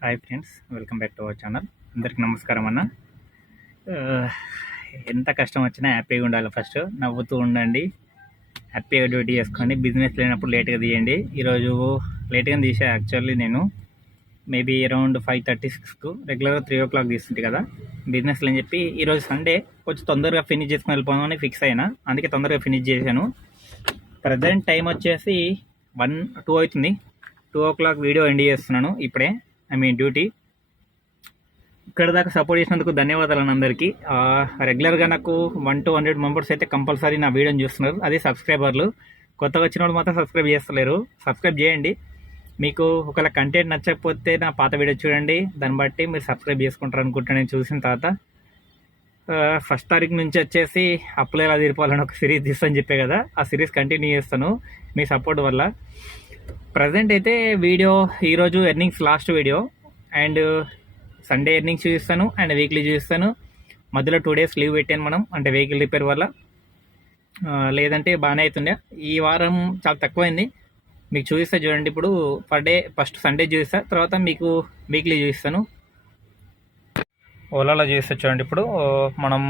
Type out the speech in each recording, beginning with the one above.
Hi friends, welcome back to our channel. అందరికీ నమస్కారం అన్న. ఆహ్, ఎంత కష్టం వచ్చినా హ్యాపీగా ఉండాలి. ఫస్ట్ నవ్వుతూ ఉండండి, హ్యాపీగా డ్యూటీ చేసుకోండి. బిజినెస్ లేనప్పుడు లేట్గా తీయండి. ఈరోజు లేట్గా తీసా. యాక్చువల్లీ నేను మేబీ అరౌండ్ 5:36కు రెగ్యులర్గా 3 o'clock తీస్తుంటే కదా, బిజినెస్ అని చెప్పి ఈరోజు సండే కొంచెం తొందరగా ఫినిష్ చేసుకుని వెళ్ళిపోదామని ఫిక్స్ అయినా. అందుకే తొందరగా ఫినిష్ చేశాను. ప్రజెంట్ టైం వచ్చేసి 1-2 అవుతుంది. 2 o'clock వీడియో ఎండ్ చేస్తున్నాను ఇప్పుడే. డ్యూటీ. ఇక్కడ దాకా సపోర్ట్ చేసినందుకు ధన్యవాదాలు అందరికీ. రెగ్యులర్గా నాకు 100-100 మెంబర్స్ అయితే కంపల్సరీ నా వీడియోని చూస్తున్నారు. అది సబ్స్క్రైబర్లు. కొత్తగా వచ్చిన వాళ్ళు మాత్రం సబ్స్క్రైబ్ చేస్తలేరు. సబ్స్క్రైబ్ చేయండి. మీకు ఒకవేళ కంటెంట్ నచ్చకపోతే నా పాత వీడియో చూడండి, దాన్ని బట్టి మీరు సబ్స్క్రైబ్ చేసుకుంటారు అనుకుంటున్నాను. నేను చూసిన తర్వాత 1st తారీఖు నుంచి వచ్చేసి అప్పులు ఎలా తీరిపోవాలని ఒక సిరీస్ తీస్తాను చెప్పే కదా, ఆ సిరీస్ కంటిన్యూ చేస్తాను మీ సపోర్ట్ వల్ల. ప్రజెంట్ అయితే వీడియో ఈరోజు earnings last video, and Sunday earnings చూపిస్తాను అండ్ వీక్లీ చూపిస్తాను. మధ్యలో 2 days లీవ్ పెట్టాను మనం, అంటే వెహికల్ రిపేర్ వల్ల. లేదంటే బాగానే అవుతుండే. ఈ వారం చాలా తక్కువైంది. మీకు చూపిస్తా చూడండి. ఇప్పుడు పర్ డే ఫస్ట్ సండే చూపిస్తా, తర్వాత మీకు వీక్లీ చూపిస్తాను. ఓలాలో చూపిస్తా చూడండి. ఇప్పుడు మనం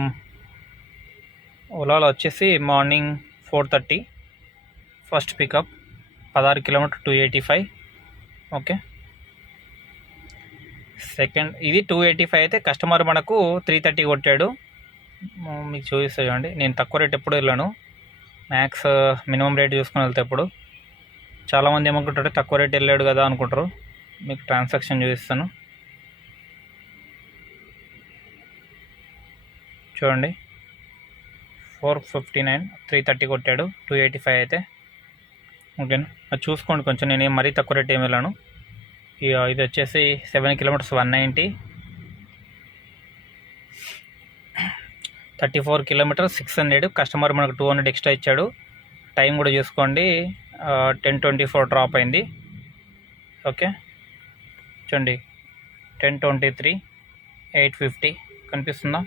ఓలాలో వచ్చేసి morning 4:30 first pickup, 16 kilometre 285. Okay. Second ఇది 285 అయితే కస్టమర్ మనకు 330 కొట్టాడు. మీకు చూపిస్తా చూడండి. నేను తక్కువ రేట్ ఎప్పుడు వెళ్ళాను, మ్యాక్స్ మినిమం రేట్ చూసుకొని వెళ్తే. ఇప్పుడు చాలామంది ఏమనుకుంటారు తక్కువ రేట్ వెళ్ళాడు కదా అనుకుంటారు. మీకు ట్రాన్సాక్షన్ చూపిస్తాను చూడండి. 459, 330 కొట్టాడు. 285 అయితే ఓకేనా. అది చూసుకోండి కొంచెం. నేను మరీ తక్కువ రేట్ ఏమి వెళ్ళాను. ఇది వచ్చేసి 7 కిలోమీటర్స్ 190, 34 కిలోమీటర్స్ 600. కస్టమర్ మనకు 200 ఎక్స్ట్రా ఇచ్చాడు. టైం కూడా చూసుకోండి, 10:24 డ్రాప్ అయింది. ఓకే చూడండి, 10:23, 850 కనిపిస్తుందా.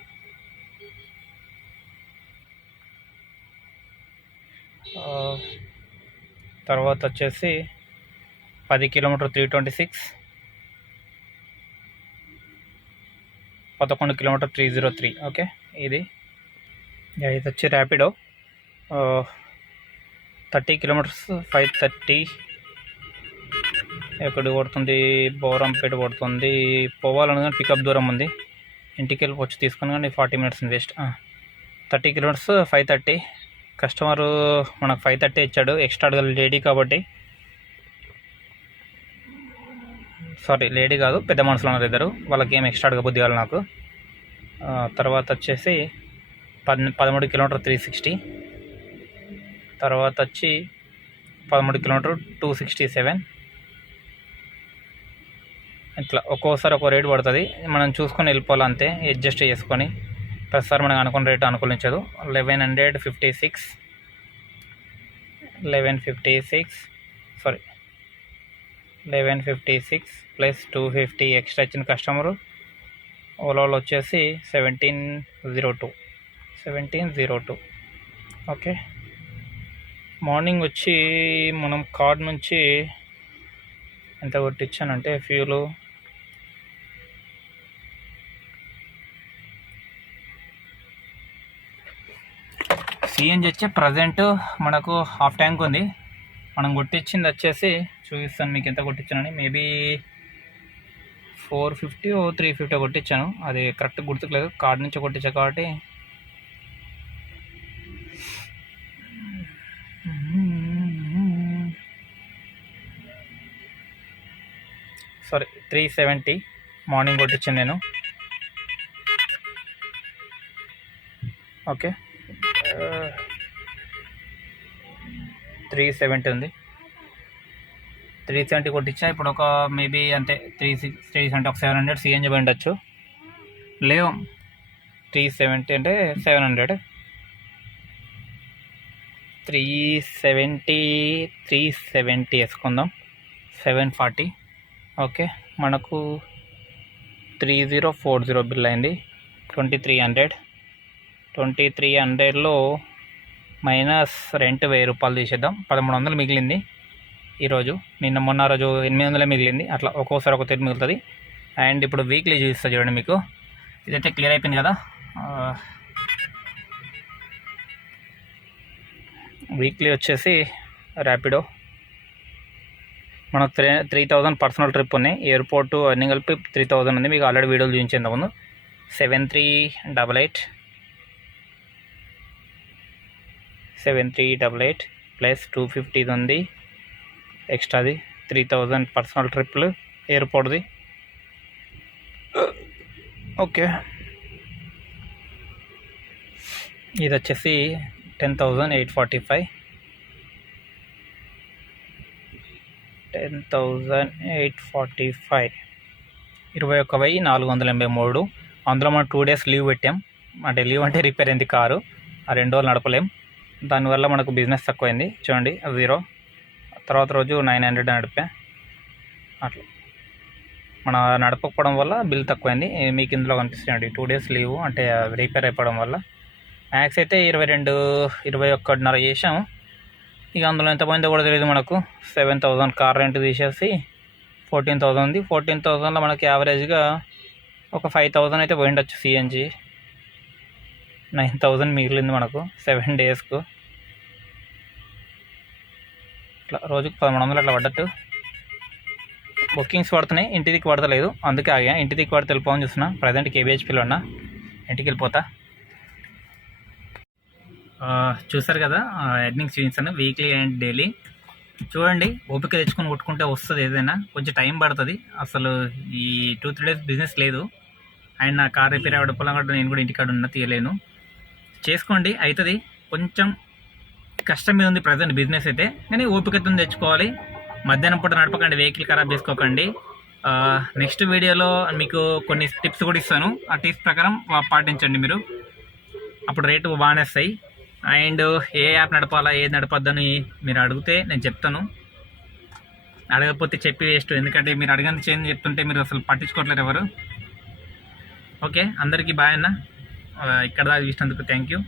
తర్వాత వచ్చేసి 10 కిలోమీటర్ 326, 11 కిలోమీటర్ 303. ఓకే. ఇది వచ్చి ర్యాపిడో 30 కిలోమీటర్స్ 530. ఎక్కడికి పడుతుంది, బోరంపేట పడుతుంది. పోవాలని కానీ పికప్ దూరం ఉంది, ఇంటికి వెళ్ళి వచ్చి తీసుకుని కానీ 40 minutes వేస్ట్. 30 కిలోమీటర్స్ 530. కస్టమరు మనకు 530 ఇచ్చాడు. ఎక్స్ట్రా అడగాలి, లేడీ కాబట్టి. సారీ, లేడీ కాదు, పెద్ద మనుషులు ఉన్నారు ఇద్దరు, వాళ్ళకి ఏం ఎక్స్ట్రా అడగబుద్ధి కావాలి నాకు. తర్వాత వచ్చేసి 13 కిలోమీటర్ 360. తర్వాత వచ్చి 13 కిలోమీటర్ 267. ఇట్లా ఒక్కోసారి ఒక్కో రేటు పడుతుంది, మనం చూసుకొని వెళ్ళిపోవాలి అంతే, అడ్జస్ట్ చేసుకొని. ప్రతిసారి మనకు అనుకున్న రేటు అనుకూలించదు. 1156, 1156 ప్లస్ 250 ఎక్స్ట్రా ఇచ్చిన కస్టమరు. ఓలాలో వచ్చేసి 1702. ఓకే. మార్నింగ్ వచ్చి మనం కార్డ్ నుంచి ఎంత కొట్టించానంటే ఫ్యూలు సిఎన్జి వచ్చి ప్రజెంట్ మనకు హాఫ్ ట్యాంక్ ఉంది. మనం కొట్టించింది వచ్చేసి చూపిస్తాను మీకు ఎంత కొట్టించానని. మేబీ 450 ఓ 350 కొట్టించాను, అది కరెక్ట్ గుర్తుకులేదు, కార్డ్ నుంచి కొట్టించా కాబట్టి. సారీ, 370 మార్నింగ్ కొట్టించాను నేను. ఓకే, 370 ఉంది. 370 కొట్టించా. ఇప్పుడు ఒక మేబీ అంతే 370 ఒక 700 సిఎన్జి పోయి ఉండొచ్చు. లేవు, 370 అంటే 700. 370 వేసుకుందాం. 740. ఓకే, మనకు 3040 బిల్ అయింది. 2300. 2300లో మైనస్ రెంట్ 1000 రూపాయలు తీసేద్దాం. 1300 మిగిలింది ఈరోజు. నిన్న మొన్న రోజు 800 మిగిలింది. అట్లా ఒక్కోసారి ఒక తీరు మిగులుతుంది. అండ్ ఇప్పుడు వీక్లీ చూపిస్తా చూడండి మీకు. ఇదైతే క్లియర్ అయిపోయింది కదా. వీక్లీ వచ్చేసి ర్యాపిడో మనకు 3,000 పర్సనల్ ట్రిప్ ఉన్నాయి. ఎయిర్పోర్టు అన్నీ కలిపి 3,000 ఉంది. మీకు ఆల్రెడీ వీడియోలు చూపించేంత ముందు 7388 ప్లస్ 250 ఉంది ఎక్స్ట్రాది. 3,000 పర్సనల్ ట్రిప్లు ఎయిర్పోర్ట్ది. ఓకే, ఇది వచ్చేసి 10,845. 10,845 21,483. అందులో మనం 2 days లీవ్ పెట్టాం. అంటే లీవ్ అంటే రిపేర్ అయింది కారు, ఆ 2 రోజులు నడపలేం. దానివల్ల మనకు బిజినెస్ తక్కువైంది. చూడండి 0. తర్వాత రోజు 900 నడిపా. అట్లా మన నడపకపోవడం వల్ల బిల్ తక్కువైంది. మీకు ఇందులో కనిపిస్తుంది 2 days లీవ్ అంటే రిపేర్ అయిపోవడం వల్ల. మ్యాక్స్ అయితే 21.5 చేసాము. ఇక అందులో ఎంత పోయిందో కూడా తెలియదు మనకు. 7,000 కార్ రెంట్ తీసేసి 14,000 ఉంది. 14,000లో మనకి యావరేజ్గా ఒక 5,000 అయితే పోయిండొచ్చు సిఎన్జి. 9,000 మిగిలింది మనకు 7 daysకు. ఇట్లా రోజుకు 1,100 అట్లా పడ్డట్టు. బుకింగ్స్ పడుతున్నాయి, ఇంటి దిక్కు పడతలేదు, అందుకే ఆగా. ఇంటి దిక్కు పడితే వెళ్ళిపోవని చూస్తున్నా. ప్రజెంట్ కేబిహెచ్పిలో ఉన్నా, ఇంటికి వెళ్ళిపోతా. చూసారు కదా ఎర్నింగ్స్ చూపించాను వీక్లీ అండ్ డైలీ. చూడండి, ఓపిక తెచ్చుకొని కొట్టుకుంటే వస్తుంది. ఏదైనా కొంచెం టైం పడుతుంది. అసలు ఈ 2-3 days బిజినెస్ లేదు. అండ్ నా కార్ రిపేర్ అవ్వడం కూడా నేను కూడా ఇంటికాడ ఉన్నా, తీయలేను. చేసుకోండి, అవుతుంది. కొంచెం కష్టం మీద ఉంది ప్రజెంట్ బిజినెస్ అయితే, కానీ ఓపికతో తెచ్చుకోవాలి. మధ్యాహ్నం పూట నడపకండి, వెహికల్ ఖరాబ్ చేసుకోకండి. నెక్స్ట్ వీడియోలో మీకు కొన్ని టిప్స్ కూడా ఇస్తాను. ఆ టిప్స్ ప్రకారం పాటించండి మీరు, అప్పుడు రేటు బాగానే వస్తాయి. అండ్ ఏ యాప్ నడపాలా ఏది నడపద్దని మీరు అడిగితే నేను చెప్తాను. అడగకపోతే చెప్పి వేస్ట్, ఎందుకంటే మీరు అడగని చేంజ్ చెప్తుంటే మీరు అసలు పట్టించుకోవట్లేరు ఎవరు. ఓకే, అందరికీ బాయ్ అన్న. ఇక్కడ దాకా చూసినందుకు థ్యాంక్ యూ.